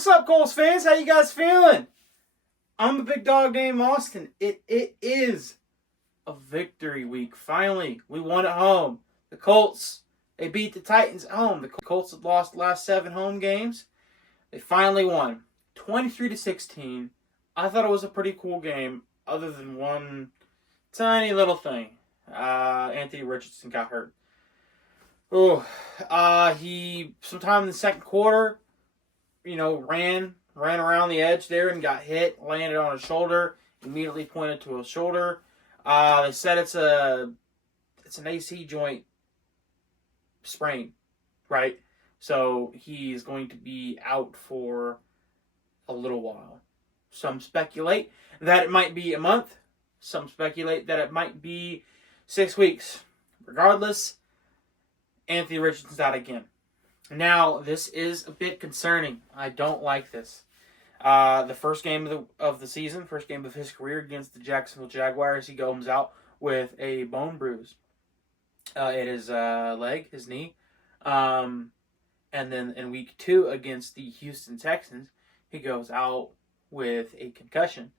What's up, Colts fans? How you guys feeling? I'm a big dog named Austin. It is a victory week. Finally, we won at home. The Colts, they beat the Titans at home. The Colts had lost the last 7 home games. They finally won, 23-16. I thought it was a pretty cool game, other than one tiny little thing. Anthony Richardson got hurt. He sometime in the second quarter, ran around the edge there and got hit, landed on his shoulder, immediately pointed to his shoulder. They said it's an AC joint sprain, right? So he's going to be out for a little while. Some speculate that it might be a month. Some speculate that it might be 6 weeks. Regardless, Anthony Richardson's out again. Now, this is a bit concerning. I don't like this. The first game of the season, first game of his career against the Jacksonville Jaguars, he goes out with a bone bruise in his leg, his knee. And then in week 2 against the Houston Texans, he goes out with a concussion.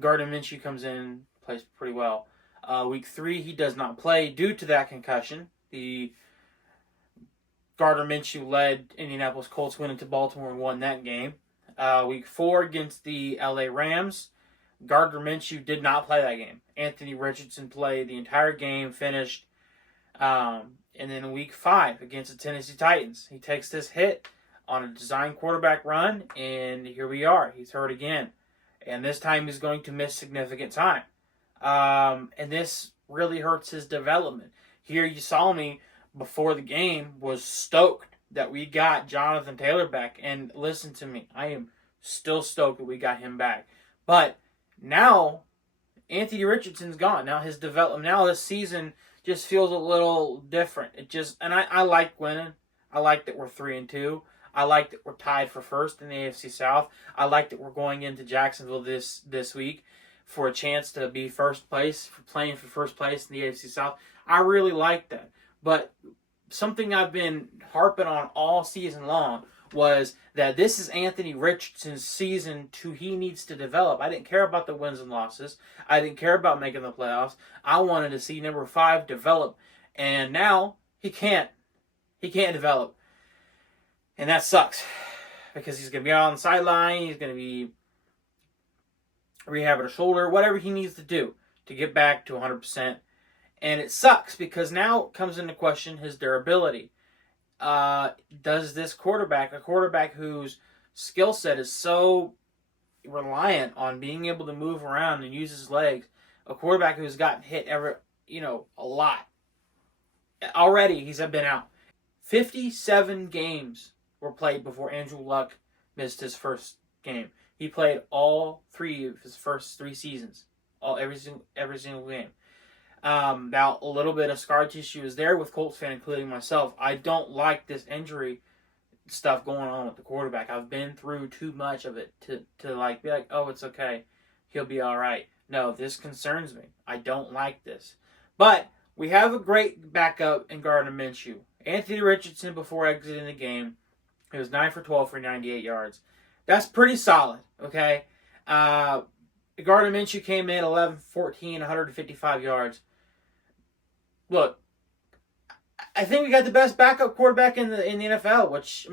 Gardner Minshew comes in, plays pretty well. Week 3, he does not play due to that concussion. The Gardner Minshew led Indianapolis Colts went into Baltimore and won that game. Week 4 against the LA Rams, Gardner Minshew did not play that game. Anthony Richardson played the entire game, finished. And then week 5 against the Tennessee Titans, he takes this hit on a design quarterback run, and here we are. He's hurt again. And this time he's going to miss significant time. And this really hurts his development. Here you saw me before the game was stoked that we got Jonathan Taylor back. And listen to me, I am still stoked that we got him back. But now Anthony Richardson's gone. Now his development, now this season just feels a little different. I like winning. I like that we're 3-2. I like that we're tied for first in the AFC South. I like that we're going into Jacksonville this week for a chance to be first place, for playing for first place in the AFC South. I really like that. But something I've been harping on all season long was that this is Anthony Richardson's season he needs to develop. I didn't care about the wins and losses. I didn't care about making the playoffs. I wanted to see number 5 develop. And now he can't. He can't develop. And that sucks. Because he's going to be out on the sideline. He's going to be rehabbing a shoulder. Whatever he needs to do to get back to 100%. And it sucks because now comes into question his durability. Does this quarterback, a quarterback whose skill set is so reliant on being able to move around and use his legs, a quarterback who's gotten hit a lot. Already he's been out. 57 games were played before Andrew Luck missed his first game. He played all 3 of his first 3 seasons, every single game. Now, a little bit of scar tissue is there with Colts fans, including myself. I don't like this injury stuff going on with the quarterback. I've been through too much of it to be like, oh, it's okay. He'll be all right. No, this concerns me. I don't like this. But we have a great backup in Gardner Minshew. Anthony Richardson, before exiting the game, he was 9 for 12 for 98 yards. That's pretty solid, okay? Gardner Minshew came in 11 for 14, 155 yards. Look, I think we got the best backup quarterback in the NFL, which,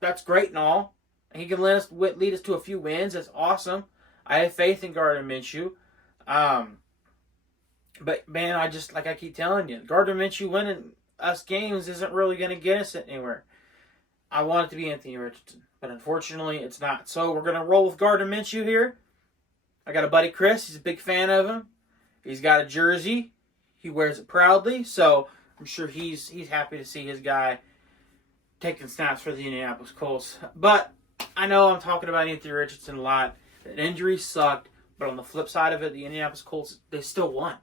that's great and all. He can lead us to a few wins. That's awesome. I have faith in Gardner Minshew. But, man, I keep telling you, Gardner Minshew winning us games isn't really going to get us anywhere. I want it to be Anthony Richardson, but unfortunately it's not. So we're going to roll with Gardner Minshew here. I got a buddy, Chris. He's a big fan of him. He's got a jersey. He wears it proudly, so I'm sure he's happy to see his guy taking snaps for the Indianapolis Colts. But I know I'm talking about Anthony Richardson a lot. The injury sucked, but on the flip side of it, the Indianapolis Colts, they still won.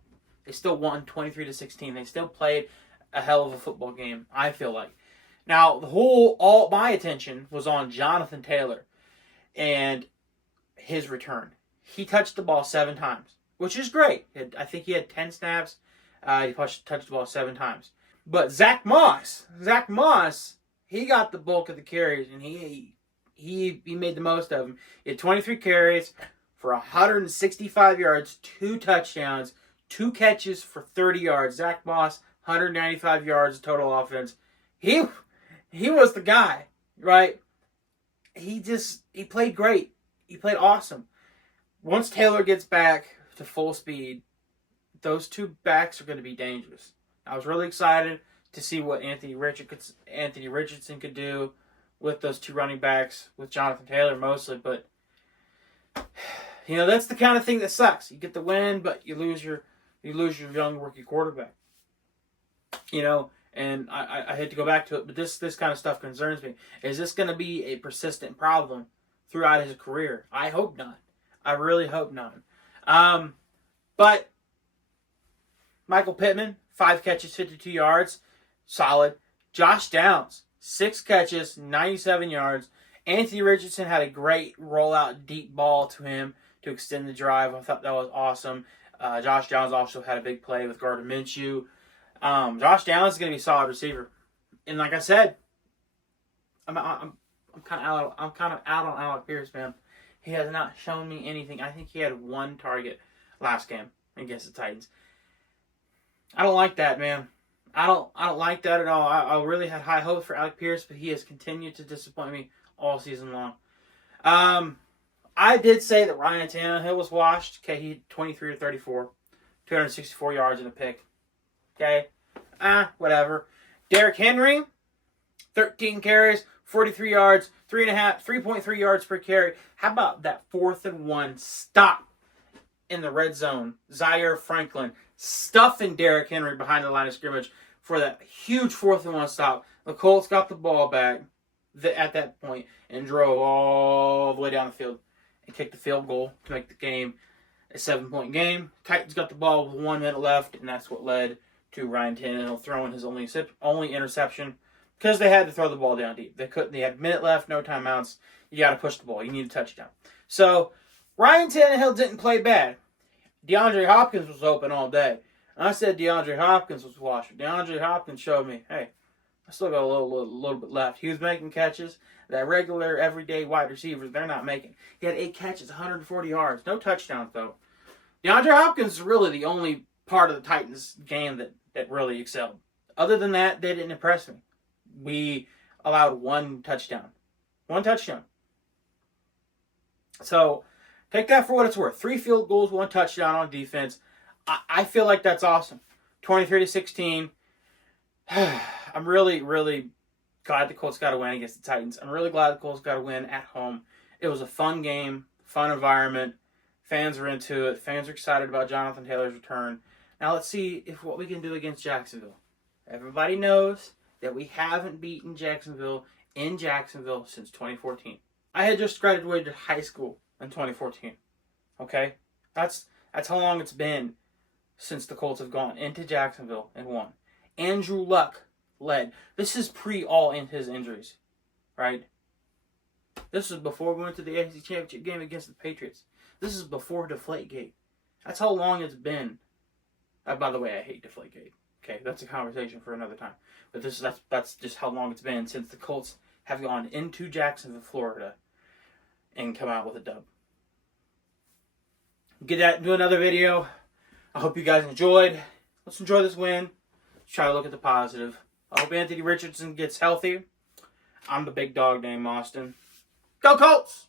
They still won 23-16. They still played a hell of a football game, I feel like. Now, all my attention was on Jonathan Taylor and his return. He touched the ball 7 times, which is great. I think he had 10 snaps. He touched the ball 7 times. But Zach Moss, he got the bulk of the carries, and he he made the most of them. He had 23 carries for 165 yards, 2 touchdowns, 2 catches for 30 yards. Zach Moss, 195 yards total offense. He was the guy, right? He played great. He played awesome. Once Taylor gets back to full speed, those two backs are going to be dangerous. I was really excited to see what Anthony Richardson could do with those two running backs, with Jonathan Taylor mostly, but that's the kind of thing that sucks. You get the win, but you lose your young rookie quarterback. And I hate to go back to it, but this kind of stuff concerns me. Is this going to be a persistent problem throughout his career? I hope not. I really hope not. But Michael Pittman, 5 catches, 52 yards, solid. Josh Downs, 6 catches, 97 yards. Anthony Richardson had a great rollout deep ball to him to extend the drive. I thought that was awesome. Josh Downs also had a big play with Gardner Minshew. Josh Downs is going to be a solid receiver, and like I said, I'm kind of out on Alec Pierce, man. He has not shown me anything. I think he had 1 target last game against the Titans. I don't like that, man. I don't like that at all. I really had high hopes for Alec Pierce, but he has continued to disappoint me all season long. I did say that Ryan Tannehill was washed. Okay, he had 23 or 34, 264 yards and a pick. Okay, whatever. Derrick Henry, 13 carries, 43 yards, 3.3 yards per carry. How about that 4th and 1 stop in the red zone? Zaire Franklin stuffing Derrick Henry behind the line of scrimmage for that huge 4th and 1 stop. The Colts got the ball back at that point and drove all the way down the field and kicked the field goal to make the game a 7-point game. Titans got the ball with 1 minute left, and that's what led to Ryan Tannehill throwing his only interception because they had to throw the ball down deep. They had a minute left, no timeouts. You got to push the ball. You need a touchdown. So Ryan Tannehill didn't play bad. DeAndre Hopkins was open all day. And I said DeAndre Hopkins was washed. DeAndre Hopkins showed me, hey, I still got a little bit left. He was making catches that regular, everyday wide receivers, they're not making. He had 8 catches, 140 yards. No touchdowns, though. DeAndre Hopkins is really the only part of the Titans game that really excelled. Other than that, they didn't impress me. We allowed 1 touchdown. 1 touchdown. So, take that for what it's worth. 3 field goals, 1 touchdown on defense. I feel like that's awesome. 23-16. I'm really, really glad the Colts got a win against the Titans. I'm really glad the Colts got a win at home. It was a fun game, fun environment. Fans were into it. Fans are excited about Jonathan Taylor's return. Now let's see what we can do against Jacksonville. Everybody knows that we haven't beaten Jacksonville in Jacksonville since 2014. I had just graduated high school in 2014. Okay? That's how long it's been since the Colts have gone into Jacksonville and won. Andrew Luck led. This is pre all in his injuries, right? This is before we went to the AFC Championship game against the Patriots. This is before Deflategate. That's how long it's been. By the way, I hate Deflategate. Okay, that's a conversation for another time. But that's just how long it's been since the Colts have gone into Jacksonville, Florida, and come out with a dub. Get that, do another video. I hope you guys enjoyed. Let's enjoy this win. Let's try to look at the positive. I hope Anthony Richardson gets healthy. I'm the big dog named Austin. Go Colts!